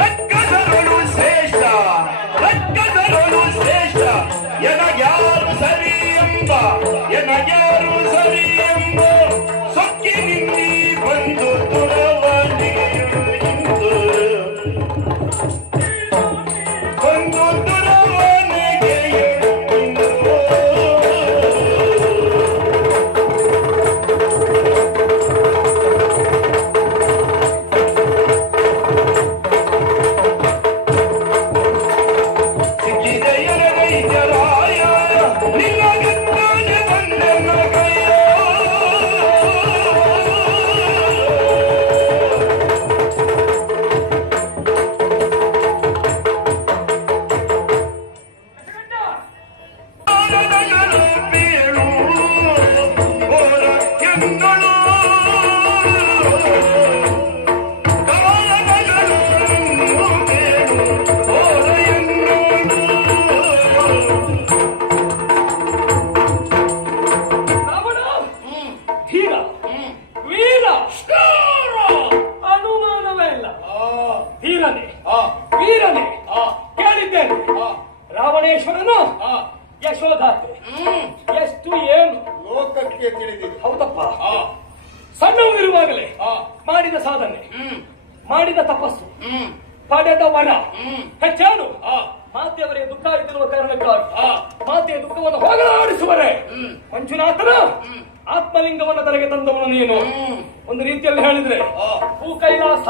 ರಕ್ಕಸರಳು ಶ್ರೇಷ್ಠ, ರಕ್ಕಸರಳು ಶ್ರೇಷ್ಠ, ಎನಗ್ಯಾರು ಸರಿ ಎಂಬ, ಎನಗ್ಯಾರು ಸರಿ ಎಂಬ ಸೊಕ್ಕಿ ನಿನ್ನಿ ಬಂದು ತುರವನಿಗೆ ಇಂದು, ಬಂದು ತುರವನಿಗೆ ಇಂದು. ವೀರನೇ ಕೇಳಿದ್ದೇನೆ. ರಾವಣೇಶ್ವರನು ಯಶೋಧಾತೆ ಎಷ್ಟು ಏನು ಲೋಕಕ್ಕೆ ತಿಳಿದಿದೆ. ಹೌದಪ್ಪ. ಸಣ್ಣವನಿರುವಾಗಲೇ ಮಾಡಿದ ಸಾಧನೆ, ಮಾಡಿದ ತಪಸ್ಸು, ಪಡೆದ ವರ ಹೆಚ್ಚಾನು ಮಾತೆಯವರಿಗೆ ದುಃಖ ಆಗಿರುವ ಕಾರಣಕ್ಕಾಗಿ ಮಾತೆಯ ದುಃಖವನ್ನು ಹೋಗಲಾಡಿಸುವರೆ ಮಂಜುನಾಥನ ಆತ್ಮಲಿಂಗವನ್ನು ತನಗೆ ತಂದವನು ನೀನು. ಒಂದು ರೀತಿಯಲ್ಲಿ ಹೇಳಿದ್ರೆ ಭೂ ಕೈಲಾಸ